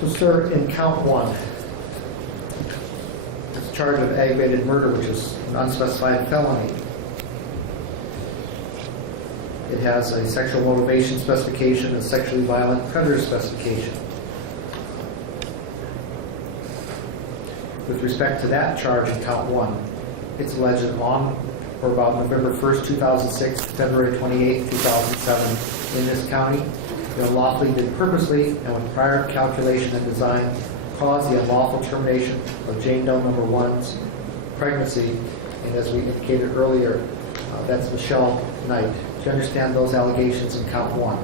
So, sir, in count one, it's a charge of aggravated murder, which is an unspecified felony. It has a sexual motivation specification, a sexually violent predator specification. With respect to that charge in count one, it's alleged on or about November 1st, 2006, February 28th, 2007, in this county, you unlawfully did purposely and with prior calculation and design cause the unlawful termination of Jane Doe number 1's pregnancy, and as we indicated earlier, that's Michelle Knight. Do you understand those allegations in count one?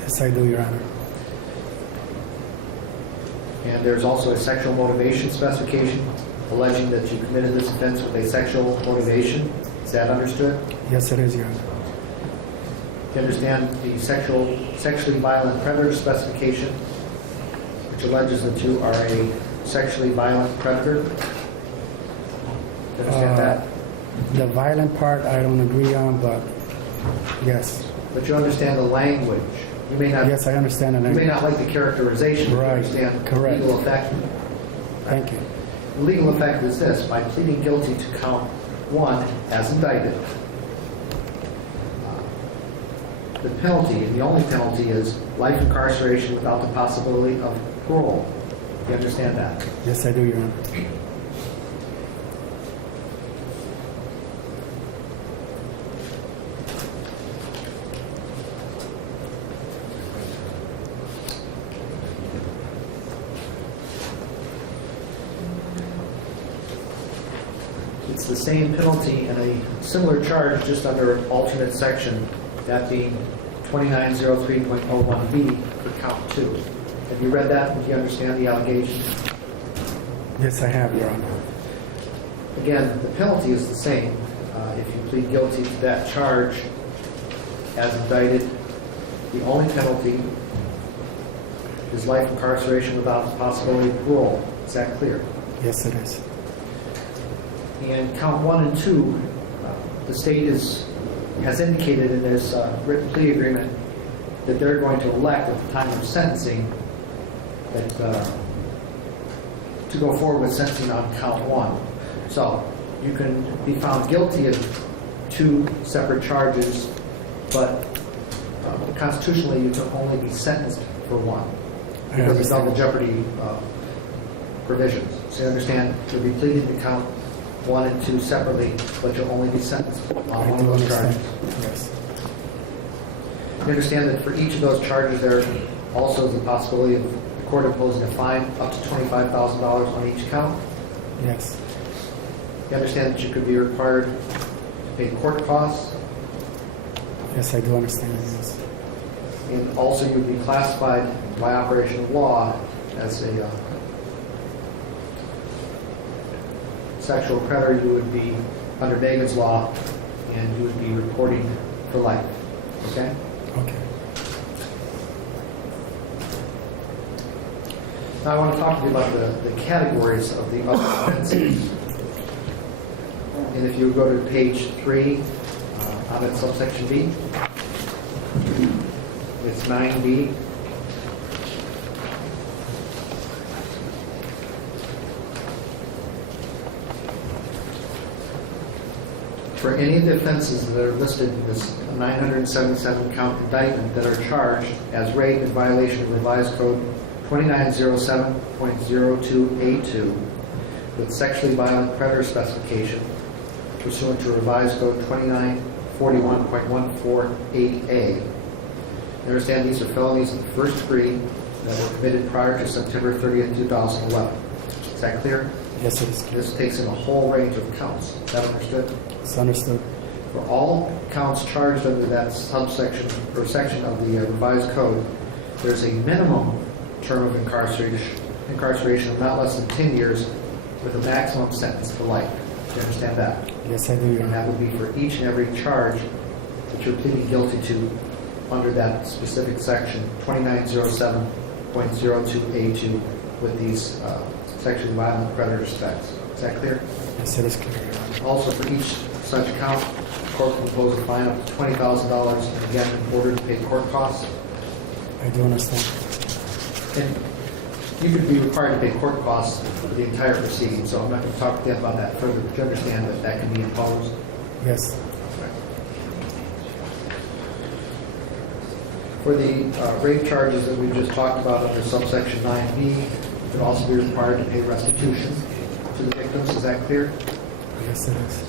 Yes, I do, Your Honor. And there's also a sexual motivation specification alleging that you committed this offense with a sexual motivation. Is that understood? Yes, it is, Your Honor. Do you understand the sexually violent predator specification, which alleges that you are a sexually violent predator? Do you understand that? The violent part I don't agree on, but yes. But you understand the language. You may not. Yes, I understand the You may language. not like the characterization. Right. But you understand Correct. the legal effect. Thank you. The legal effect is this: by pleading guilty to count one as indicted, the penalty, and the only penalty, is life incarceration without the possibility of parole. Do you understand that? Yes, I do, Your Honor. It's the same penalty and a similar charge, just under an alternate section, that being 2903.01B for count two. Have you read that? Do you understand the allegations? Yes, I have, Your Honor. Again, the penalty is the same. If you plead guilty to that charge as indicted, the only penalty is life incarceration without the possibility of parole. Is that clear? Yes, it is. And count one and two, the state has indicated in this written plea agreement that they're going to elect at the time of sentencing that to go forward with sentencing on count one. So you can be found guilty of two separate charges, but constitutionally you can only be sentenced for one because of double jeopardy provisions. So you understand, you'll be pleading to count one and two separately, but you'll only be sentenced on one of those charges. Yes. You understand that for each of those charges there also is the possibility of the court imposing a fine up to $25,000 on each count. Yes. You understand that you could be required to pay court costs, Yes, I do understand. Yes. and also you would be classified by operation of law as a sexual predator. You would be under Megan's law, and you would be reporting for life. Okay? Okay. Now I want to talk to you about the categories of the other offenses. And if you go to page 3, on that subsection B, it's 9B. For any of the offenses that are listed in this 977 count indictment that are charged as rape in violation of revised code 2907.02A2 with sexually violent predator specification pursuant to revised code 2941.148A. You understand these are felonies of the first degree that were committed prior to September 30th, 2011. Is that clear? Yes, it is. This takes in a whole range of counts. Is that understood? It's understood. For all counts charged under that subsection or section of the revised code, there's a minimum term of incarceration of not less than 10 years with a maximum sentence for life. Do you understand that? Yes, I do, Your And that Honor. would be for each and every charge that you're pleading guilty to under that specific section, 2907.02A2, with these sexually violent predator specs. Is that clear? Yes, it is clear, Your Honor. Also, for each such count, the court can impose a fine up to $20,000, and again, in order to pay court costs. I do understand. And you could be required to pay court costs for the entire proceeding, so I'm not going to talk to them about that further, but you understand that that can be imposed. Yes. For the rape charges that we've just talked about under subsection 9B, you could also be required to pay restitution to the victims. Is that clear? Yes, it is.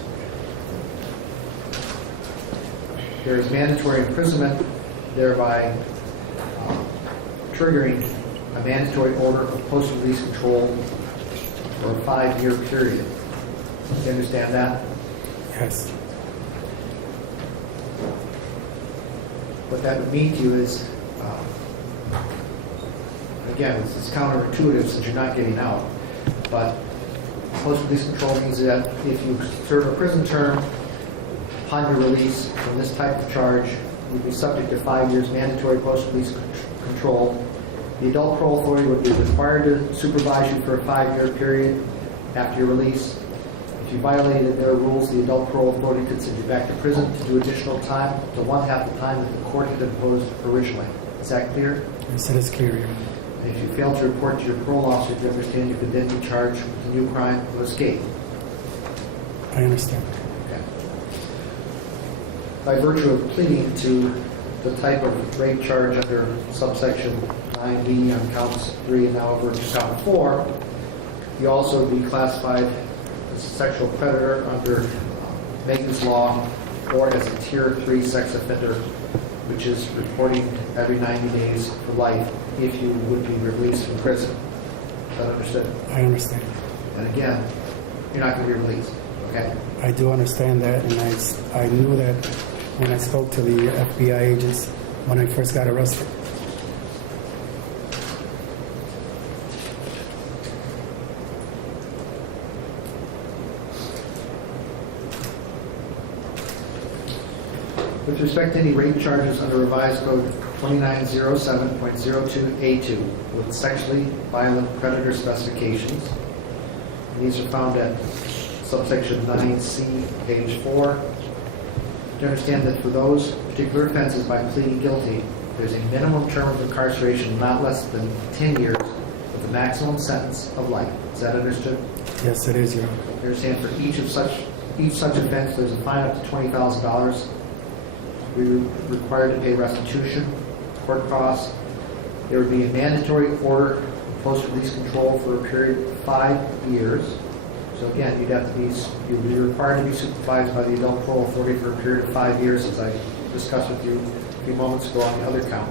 There is mandatory imprisonment, thereby triggering a mandatory order of post-release control for a 5-year period. You understand that? Yes. What that would mean to you is, again, it's counterintuitive since you're not getting out, but post-release control means that if you serve a prison term, upon your release from this type of charge, you'd be subject to 5 years mandatory post-release control. The adult parole authority would be required to supervise you for a 5-year period after your release. If you violated their rules, the adult parole authority could send you back to prison to do additional time to 1/2 the time that the court had imposed originally. Is that clear? Yes, it is clear. Yeah. And if you fail to report to your parole officer, you understand you could then be charged with a new crime of escape. I understand. Okay. By virtue of pleading to the type of rape charge under subsection 9B on counts 3 and now over to count 4, you also would be classified as a sexual predator under Megan's Law or as a Tier 3 sex offender, which is reporting every 90 days for life if you would be released from prison. Is that understood? I understand. And again, you're not going to be released, okay? I do understand that, and I knew that when I spoke to the FBI agents when I first got arrested. With respect to any rape charges under revised code 2907.02A2 with sexually violent predator specifications, and these are found at subsection 9C, page 4. You understand that for those particular offenses, by pleading guilty, there's a minimum term of incarceration not less than 10 years with a maximum sentence of life. Is that understood? Yes, it is, Your Honor. You understand for each such offense, there's a fine up to $20,000. We're required to pay restitution, court costs. There would be a mandatory order of post-release control for a period of 5 years. So again, you'd be required to be supervised by the adult parole authority for a period of 5 years, as I discussed with you a few moments ago on the other count.